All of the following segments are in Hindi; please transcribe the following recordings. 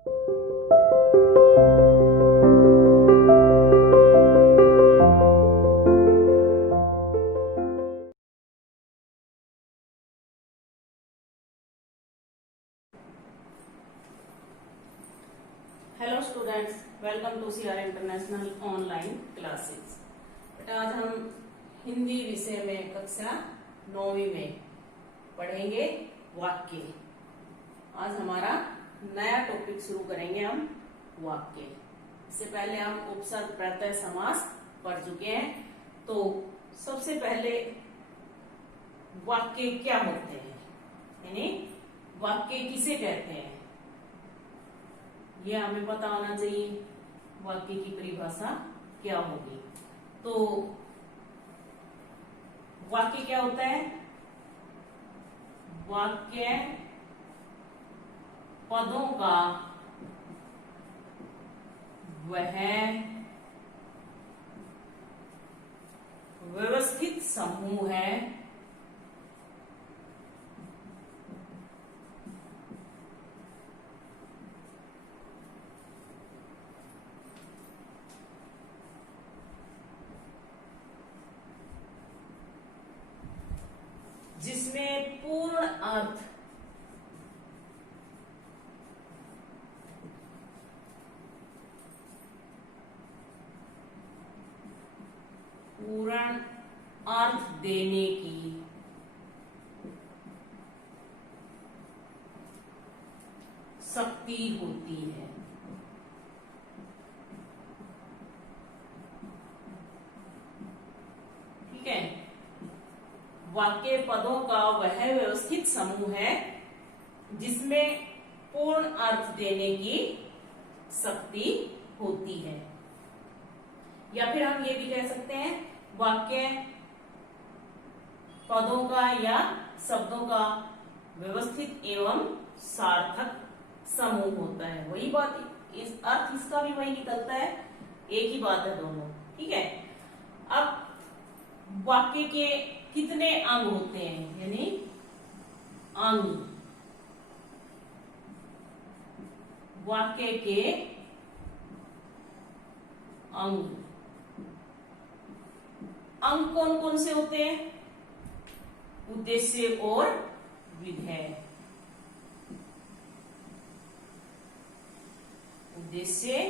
Hello students, welcome to CR international online classes. बेटा आज हम हिंदी विषय में कक्षा 9वीं में पढ़ेंगे वाक्य। आज हमारा नया टॉपिक शुरू करेंगे हम वाक्य। इससे पहले हम उपसर्ग प्रत्यय समास पढ़ चुके हैं। तो सबसे पहले वाक्य क्या होते हैं, यानी वाक्य किसे कहते हैं, यह हमें पता होना चाहिए। वाक्य की परिभाषा क्या होगी। तो वाक्य क्या होता है? वाक्य पदों का वह व्यवस्थित समूह है जिसमें पूर्ण अर्थ देने की शक्ति होती है। ठीक है, वाक्य पदों का वह व्यवस्थित समूह है जिसमें पूर्ण अर्थ देने की शक्ति होती है। या फिर हम ये भी कह सकते हैं वाक्य पदों का या शब्दों का व्यवस्थित एवं सार्थक समूह होता है। वही बात, इस अर्थ इसका भी वही निकलता है, एक ही बात है दोनों। ठीक है, अब वाक्य के कितने अंग होते हैं, यानी अंग, वाक्य के अंग। अंग कौन कौन से होते हैं? उद्देश्य और विधेय। उद्देश्य,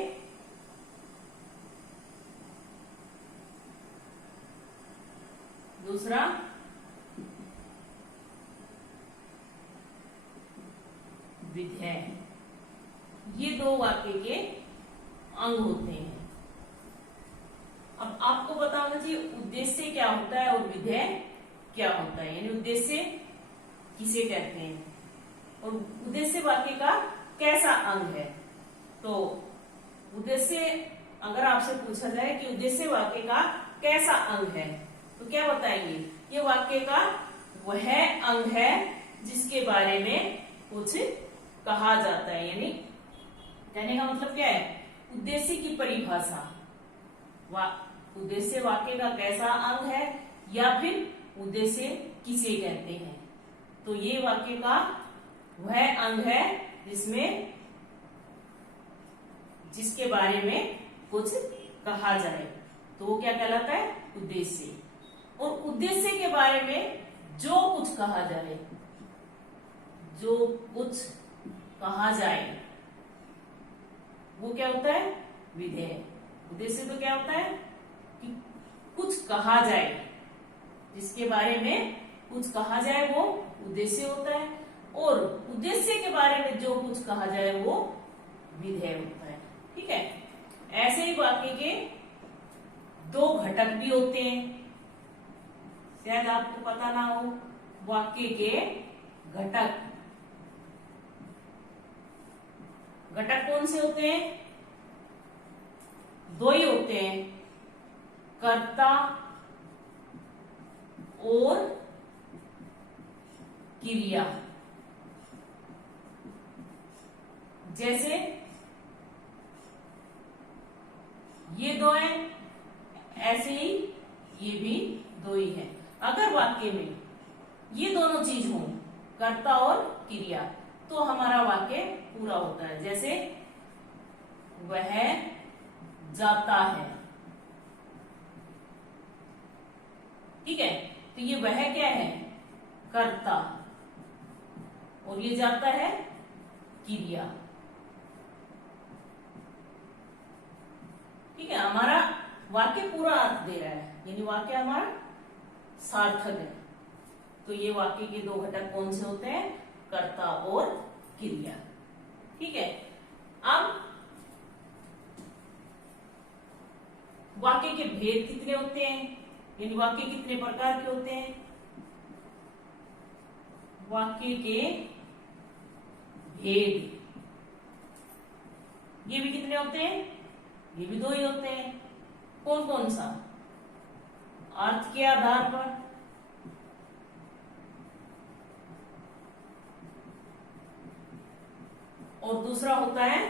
दूसरा विधेय। ये दो वाक्य के अंग होते हैं। अब आपको पता होना चाहिए उद्देश्य क्या होता है और विधेय क्या होता है, यानी उद्देश्य किसे कहते हैं और उद्देश्य वाक्य का कैसा अंग है। तो उद्देश्य, अगर आपसे पूछा जाए कि उद्देश्य वाक्य का कैसा अंग है, तो क्या बताएंगे? ये वाक्य का वह अंग है जिसके बारे में कुछ कहा जाता है। यानी कहने का मतलब क्या है? उद्देश्य की परिभाषा, उद्देश्य वाक्य का कैसा अंग है या फिर उद्देश्य किसे कहते हैं। तो ये वाक्य का वह अंग है जिसके बारे में कुछ कहा जाए, तो वो क्या कहलाता है? उद्देश्य। और उद्देश्य के बारे में जो कुछ कहा जाए, जो कुछ कहा जाए वो क्या होता है? विधेय। उद्देश्य तो क्या होता है कि कुछ कहा जाए, जिसके बारे में कुछ कहा जाए वो उद्देश्य होता है, और उद्देश्य के बारे में जो कुछ कहा जाए वो विधेय होता है। ठीक है, ऐसे ही वाक्य के दो घटक भी होते हैं। शायद आपको पता ना हो, वाक्य के घटक कौन से होते हैं? दो ही होते हैं, कर्ता और क्रिया। जैसे ये दो हैं, ऐसे ही ये भी दो ही हैं। अगर वाक्य में ये दोनों चीज हो, कर्ता और क्रिया, तो हमारा वाक्य पूरा होता है। जैसे वह जाता है, ठीक है, तो ये वह क्या है, कर्ता, और ये जाता है क्रिया। ठीक है, हमारा वाक्य पूरा अर्थ दे रहा है, यानी वाक्य हमारा सार्थक है। तो ये वाक्य के दो घटक कौन से होते हैं, कर्ता और क्रिया। ठीक है, अब वाक्य के भेद कितने होते हैं, यानी वाक्य कितने प्रकार के होते हैं। वाक्य के भेद ये भी कितने होते हैं, ये भी दो ही होते हैं। कौन कौन सा, अर्थ के आधार पर, और दूसरा होता है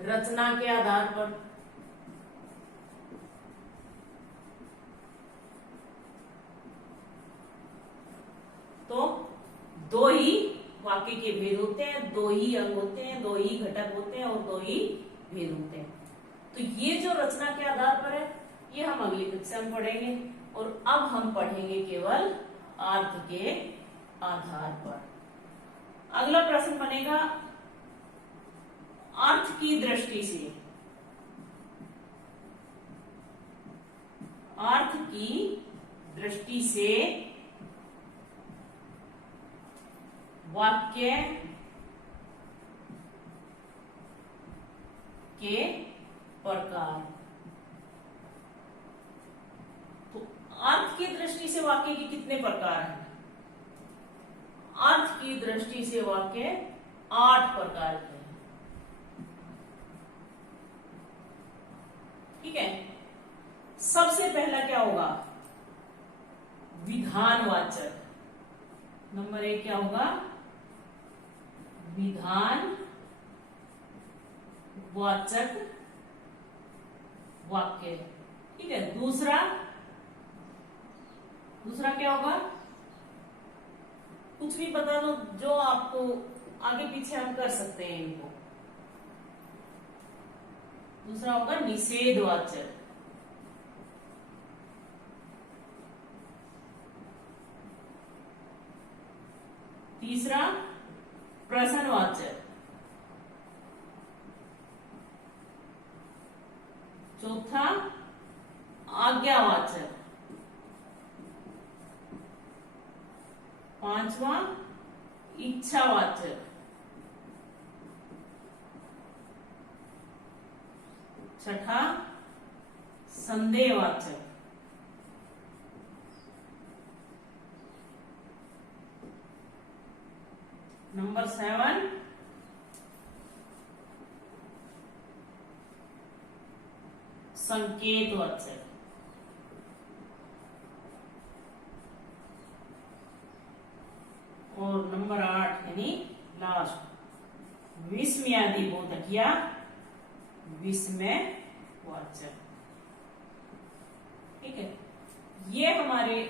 रचना के आधार पर। तो दो ही वाक्य के भेद होते हैं, दो ही अंग होते हैं, दो ही घटक होते हैं और दो ही भेद होते हैं। तो ये जो रचना के आधार पर है ये हम अगली कक्षा में पढ़ेंगे, और अब हम पढ़ेंगे केवल अर्थ के आधार पर। अगला प्रश्न बनेगा अर्थ की दृष्टि से, अर्थ की दृष्टि से वाक्य के प्रकार। तो अर्थ की दृष्टि से वाक्य के कितने प्रकार हैं, अर्थ की दृष्टि से वाक्य 8 प्रकार के हैं। ठीक है, सबसे पहला क्या होगा, विधानवाचक। नंबर 1 क्या होगा, विधान वाचक वाक्य। ठीक है, दूसरा क्या होगा, कुछ भी बता दो जो आपको आगे पीछे हम कर सकते हैं इनको। दूसरा होगा निषेधवाचक। तीसरा प्रश्नवाचक। चौथा आज्ञावाचक। पांचवा इच्छावाचक। छठा संदेहवाचक। नंबर 7 संकेतवाचक। और नंबर 8 यानी लास्ट विस्मयादि बोधक या विस्मयवाचक। ठीक है, ये हमारे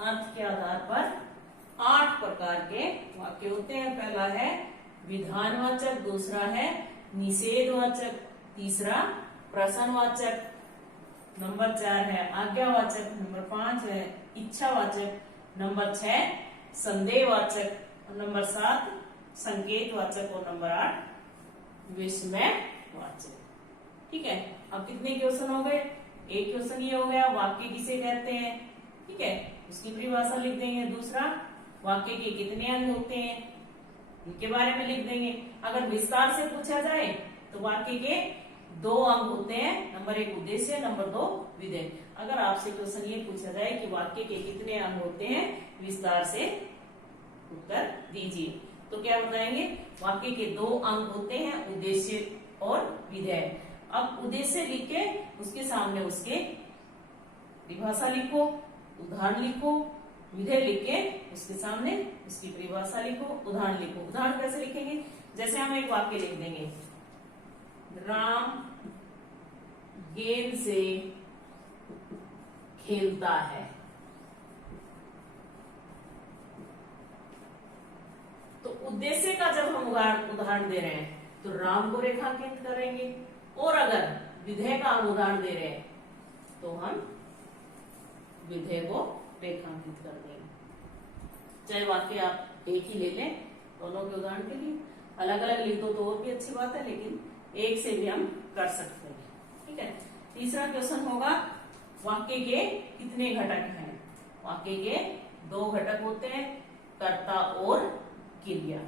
अर्थ के आधार पर 8 प्रकार के वाक्य होते हैं। पहला है विधानवाचक, दूसरा है निषेधवाचक, तीसरा प्रश्नवाचक, नंबर 4 है आज्ञावाचक, नंबर 5 है इच्छावाचक, नंबर 6 संदेहवाचक, और नंबर 7 संकेतवाचक, और नंबर 8 विस्मयवाचक। ठीक है, अब कितने क्वेश्चन हो गए, एक क्वेश्चन ये हो गया वाक्य किसे कहते हैं। ठीक है, उसकी परिभाषा लिख देंगे। दूसरा वाक्य के कितने अंग होते हैं इनके बारे में लिख देंगे। अगर विस्तार से पूछा जाए तो वाक्य के 2 अंग होते हैं, नंबर 1 उद्देश्य, नंबर 2 विधेय। अगर आपसे क्वेश्चन ये पूछा जाए कि वाक्य के कितने अंग होते हैं, विस्तार से उत्तर दीजिए, तो क्या बताएंगे, वाक्य के 2 अंग होते हैं, उद्देश्य और विधेय। अब उद्देश्य लिख के उसके सामने उसके परिभाषा लिखो, उदाहरण लिखो, विधेय लिख के उसके सामने उसकी परिभाषा लिखो, उदाहरण लिखो। उदाहरण कैसे लिखेंगे, जैसे हम एक वाक्य लिख देंगे, राम गेंद से खेलता है। तो उद्देश्य का जब हम उदाहरण दे रहे हैं तो राम को रेखांकित करेंगे, और अगर विधेय का हम उदाहरण दे रहे हैं तो हम विधेय को रेखांकित कर देंगे। चाहे वाक्य आप एक ही ले लें दोनों के उदाहरण के लिए, अलग अलग लिखो तो और भी अच्छी बात है, लेकिन एक से भी हम कर सकते हैं। ठीक है। तीसरा क्वेश्चन होगा, वाक्य के कितने घटक हैं? वाक्य के 2 घटक होते हैं, कर्ता और क्रिया।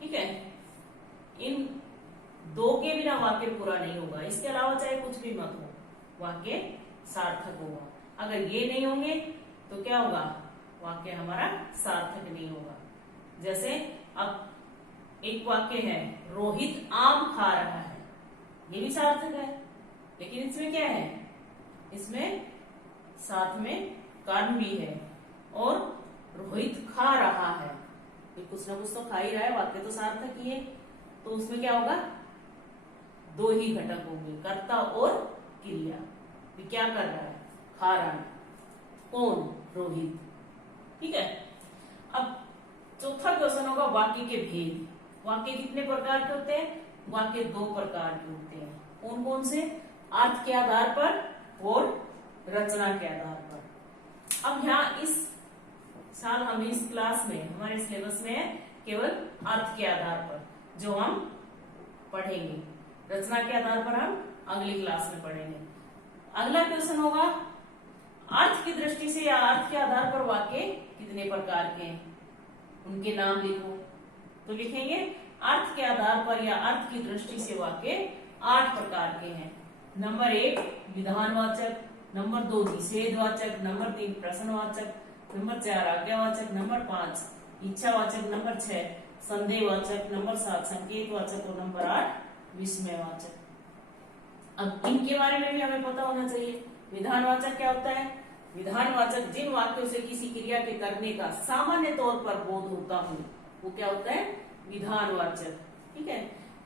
ठीक है। इन 2 के बिना वाक्य पूरा नहीं होगा, इसके अलावा चाहे कुछ भी मत हो वाक्य सार्थक होगा। अगर ये नहीं होंगे तो क्या होगा? वाक्य हमारा सार्थक नहीं होगा। जैसे अब एक वाक्य है, रोहित आम खा रहा है, ये भी सार्थक है, लेकिन इसमें क्या है? इसमें साथ में कर्म भी है, और रोहित खा रहा है, कुछ ना कुछ तो खा ही रहा है, वाक्य तो सार्थक ही है। तो उसमें क्या होगा? 2 ही घटक होंगे, कर्ता और क्रिया। क्या कर रहा है? खा रहा है। कौन? रोहित। ठीक है। अब चौथा क्वेश्चन होगा, वाक्य के भेद। वाक्य कितने प्रकार के होते हैं? वाक्य 2 प्रकार के होते हैं। कौन कौन से? अर्थ के आधार पर और रचना के आधार पर। अब यहाँ इस साल हम इस क्लास में, हमारे सिलेबस में है केवल अर्थ के आधार पर जो हम पढ़ेंगे, रचना के आधार पर हम अगली क्लास में पढ़ेंगे। अगला क्वेश्चन होगा, अर्थ की दृष्टि से या अर्थ के आधार पर वाक्य कितने प्रकार के हैं? उनके नाम लिखो। तो लिखेंगे, अर्थ के आधार पर या अर्थ की दृष्टि से वाक्य 8 प्रकार के हैं। नंबर 1 विधानवाचक, नंबर 2 निषेधवाचक, नंबर 3 प्रश्नवाचक, नंबर 4 आज्ञावाचक, नंबर 5 इच्छावाचक, नंबर 6 संदेहवाचक, नंबर 7 संकेतवाचक और नंबर 8 विस्मयवाचक। अब इनके बारे में भी हमें पता होना चाहिए। विधानवाचक क्या होता है? विधानवाचक जिन वाक्यों से किसी क्रिया के करने का सामान्य तौर पर बोध होता हो वो क्या होता है? विधानवाचक। ठीक है।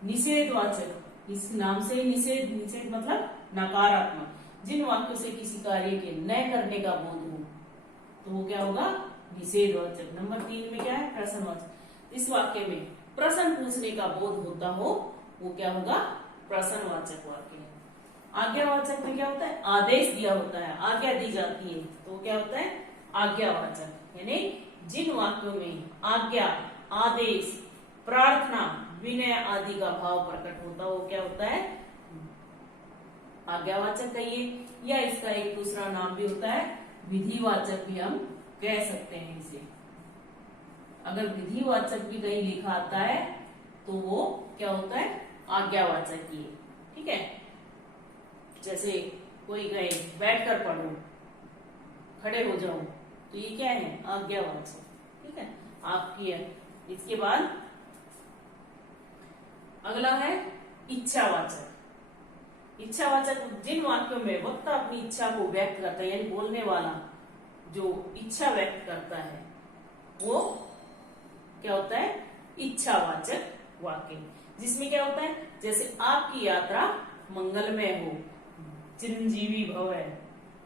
निषेधवाचक, इस नाम से ही निषेध मतलब नकारात्मक, जिन वाक्यों से किसी कार्य के न करने का बोध हो तो वो क्या होगा? निषेधवाचक। नंबर 3 में क्या है? प्रश्नवाचक, इस वाक्य में प्रश्न पूछने का बोध होता हो वो क्या होगा? प्रश्नवाचक वाक्य है। आज्ञावाचक में क्या होता है? आदेश दिया होता है, आज्ञा दी जाती है, तो क्या होता है? आज्ञावाचक। यानी जिन वाक्यों में आज्ञा, आदेश, प्रार्थना, विनय आदि का भाव प्रकट होता है वो क्या होता है? आज्ञावाचक कहिए, या इसका एक दूसरा नाम भी होता है विधिवाचक भी हम कह सकते हैं इसे। अगर विधिवाचक भी कहीं लिखा आता है तो वो क्या होता है? आज्ञावाचक ही। ठीक है। जैसे कोई कहे बैठकर पढ़ो, खड़े हो जाओ, तो ये क्या है? आज्ञावाचक। ठीक है, आपकी है। इसके बाद अगला है इच्छावाचक। इच्छावाचक जिन वाक्यों में वक्ता अपनी इच्छा को व्यक्त करता है, यानी बोलने वाला जो इच्छा व्यक्त करता है वो क्या होता है? इच्छावाचक वाक्य। जिसमें क्या होता है? जैसे आपकी यात्रा मंगलमय हो, चिरंजीवी भव है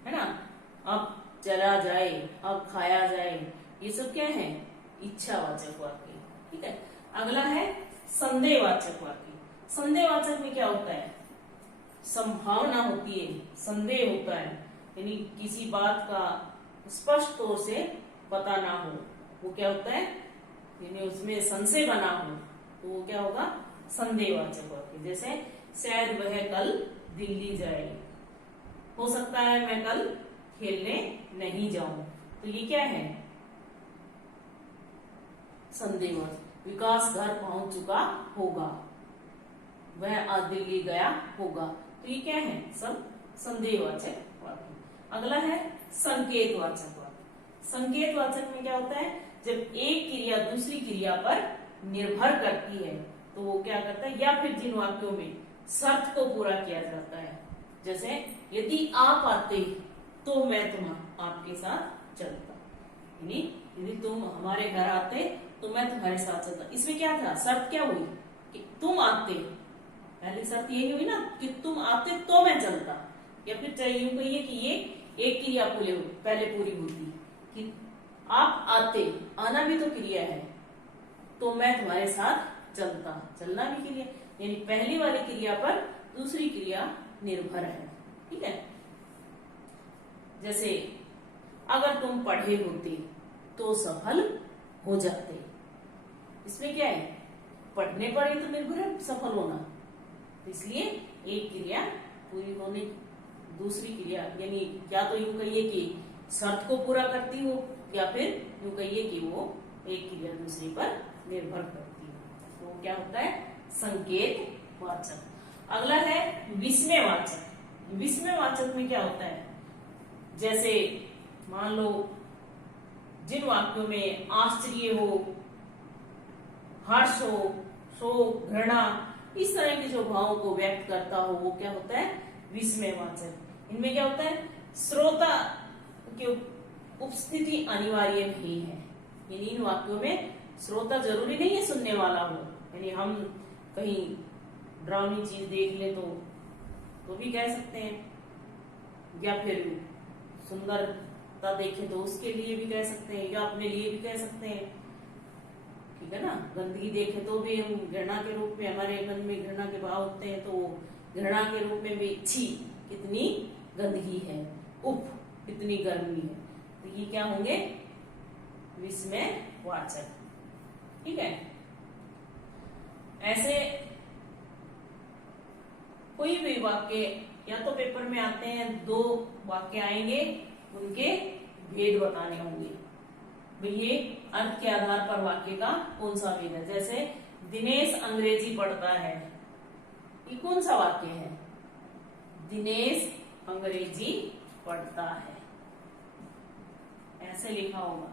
ना, अब चला जाए, अब खाया जाए, ये सब क्या है? इच्छावाचक वाक्य। ठीक है। अगला है संदेहवाचक वाक्य। संदेहवाचक में क्या होता है? संभावना होती है, संदेह होता है, यानी किसी बात का स्पष्ट तौर से पता ना हो वो क्या होता है? यानी उसमें संशय बना हो तो वो क्या होगा? संदेहवाचक वाक्य। जैसे शायद वह कल दिल्ली जाए, हो सकता है मैं कल खेलने नहीं जाऊं, तो ये क्या है? संदेहवाचक। विकास घर पहुंच चुका होगा, वह आज दिल्ली गया होगा, तो ये क्या है? सब संदेहवाचक वाक्य। अगला है संकेतवाचक वाक्य। संकेतवाचक में क्या होता है? जब एक क्रिया दूसरी क्रिया पर निर्भर करती है तो वो क्या करता है? या फिर जिन वाक्यों में शर्त को पूरा किया जाता है, जैसे यदि आप आते तो मैं आपके साथ चलता, यानी यदि तुम हमारे घर आते तो मैं तुम्हारे साथ चलता। इसमें क्या था? शर्त क्या हुई? कि तुम आते, पहली शर्त यही हुई ना कि तुम आते तो मैं चलता। या फिर चाहिए यूं कहिए कि ये एक क्रिया पहले पूरी होती कि आप आते, आना भी तो क्रिया है, तो मैं तुम्हारे साथ चलता। चलना भी क्रिया, यानी पहली वाली क्रिया पर दूसरी क्रिया निर्भर है। ठीक है, जैसे अगर तुम पढ़े होते तो सफल हो जाते, इसमें क्या है, पढ़ने पर ही तो निर्भर है सफल होना। तो इसलिए एक क्रिया पूरी होने, दूसरी क्रिया यानी या तो यूं कहिए कि शर्त को पूरा करती हो, या फिर यूं कहिए कि वो एक क्रिया दूसरी पर निर्भर करती हो। तो क्या होता है, संकेत वाचक। अगला है विस्मयवाचक। विस्मयवाचक में क्या होता है, जैसे मान लो जिन वाक्यों में आश्चर्य हो, हर्ष हो, शोक, घृणा, इस तरह के जो भावों को व्यक्त करता हो, वो क्या होता है, विस्मयवाचक। इनमें क्या होता है, श्रोता की उपस्थिति अनिवार्य नहीं है, यानी इन वाक्यों में श्रोता जरूरी नहीं है सुनने वाला हो। यानी हम कहीं डरावनी चीज देख ले तो भी कह सकते हैं, या फिर सुंदरता देखे तो उसके लिए भी कह सकते हैं, या अपने लिए भी कह सकते हैं। ठीक है ना, गंदगी देखे तो भी हम घृणा के रूप में, हमारे मन में घृणा के भाव होते हैं, तो घृणा के रूप में भी छी कितनी गंदगी है, उफ कितनी गर्मी है, तो ये क्या होंगे, विस्मयवाचक। ठीक है, ऐसे कोई भी वाक्य या तो पेपर में आते हैं, दो वाक्य आएंगे, उनके भेद बताने होंगे, भाई ये अर्थ के आधार पर वाक्य का कौन सा भेद है। जैसे दिनेश अंग्रेजी पढ़ता है, ये कौन सा वाक्य है, दिनेश अंग्रेजी पढ़ता है, ऐसे लिखा होगा,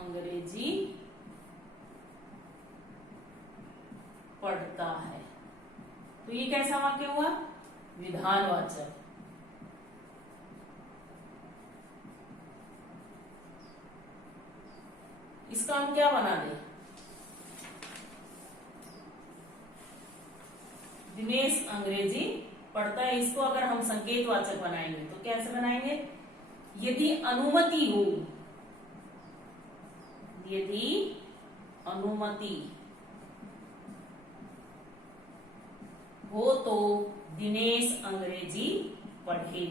अंग्रेजी पढ़ता है। तो ये कैसा वाक्य हुआ, विधानवाचक। इसका हम क्या बना दे, दिनेश अंग्रेजी पढ़ता है, इसको अगर हम संकेतवाचक बनाएंगे तो कैसे बनाएंगे, यदि अनुमति हो, यदि अनुमति हो तो दिनेश अंग्रेजी पढ़े।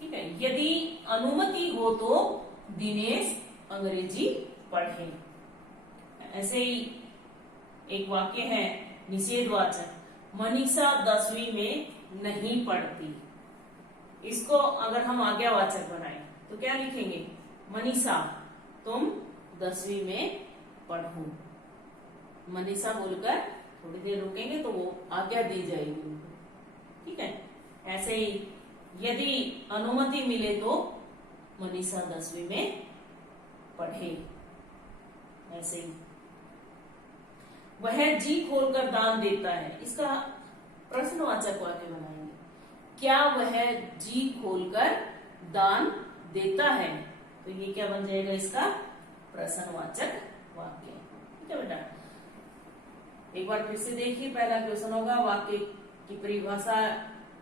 ठीक है, यदि अनुमति हो तो दिनेश अंग्रेजी पढ़े। ऐसे ही एक वाक्य है निषेधवाचक, मनीषा 10वीं में नहीं पढ़ती। इसको अगर हम आज्ञावाचक बनाएं तो क्या लिखेंगे, मनीषा तुम 10वीं में पढ़ो। मनीषा बोलकर थोड़ी देर रुकेंगे तो वो आज्ञा दी जाएगी उनको। ठीक है, ऐसे ही यदि अनुमति मिले तो मनीषा 10वीं में पढ़े। ऐसे ही वह जी खोलकर दान देता है, इसका प्रश्नवाचक वाक्य बनाएंगे, क्या वह जी खोलकर दान देता है, तो ये क्या बन जाएगा, इसका प्रश्नवाचक वाक्य। ठीक है बेटा, एक बार फिर से देखिए, पहला क्वेश्चन होगा वाक्य की परिभाषा,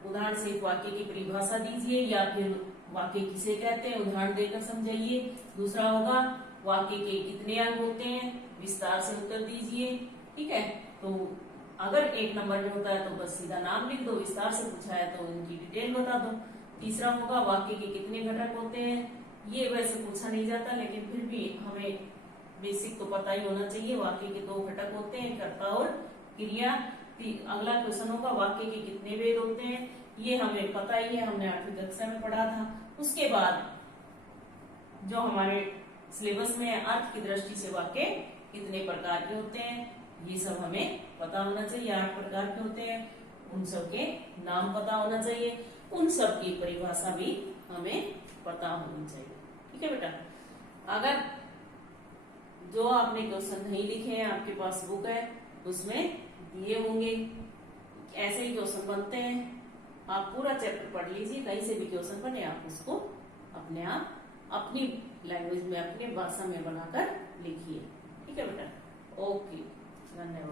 उदाहरण से वाक्य की परिभाषा दीजिए, या फिर वाक्य किसे कहते हैं उदाहरण देकर समझाइए। दूसरा होगा वाक्य के कितने अंग होते हैं, विस्तार से उत्तर दीजिए। ठीक है, तो अगर 1 नंबर में होता है तो बस सीधा नाम लिख दो, विस्तार से पूछा है तो उनकी डिटेल बता दो। तीसरा होगा वाक्य के कितने घटक होते हैं, ये वैसे पूछा नहीं जाता लेकिन फिर भी हमें बेसिक तो पता ही होना चाहिए। वाक्य के 2 घटक होते हैं, कर्ता और क्रिया। अगला क्वेश्चन होगा वाक्य के कितने वेद होते हैं, ये हमें पता ही है, हमने 8वीं कक्षा में पढ़ा था। उसके बाद जो हमारे सिलेबस में अर्थ की दृष्टि से वाक्य कितने प्रकार के होते हैं, ये सब हमें पता होना चाहिए। 8 प्रकार के होते हैं, उन सब के नाम पता होना चाहिए, उन सब की परिभाषा भी हमें पता होनी चाहिए। ठीक है बेटा, अगर जो आपने क्वेश्चन नहीं लिखे हैं, आपके पास बुक है उसमें दिए होंगे, ऐसे ही क्वेश्चन बनते हैं, आप पूरा चैप्टर पढ़ लीजिए, कहीं से भी क्वेश्चन बने आप उसको अपने आप अपनी लैंग्वेज में, अपनी भाषा में बनाकर लिखिए। ठीक है बेटा, ओके। धन्यवाद।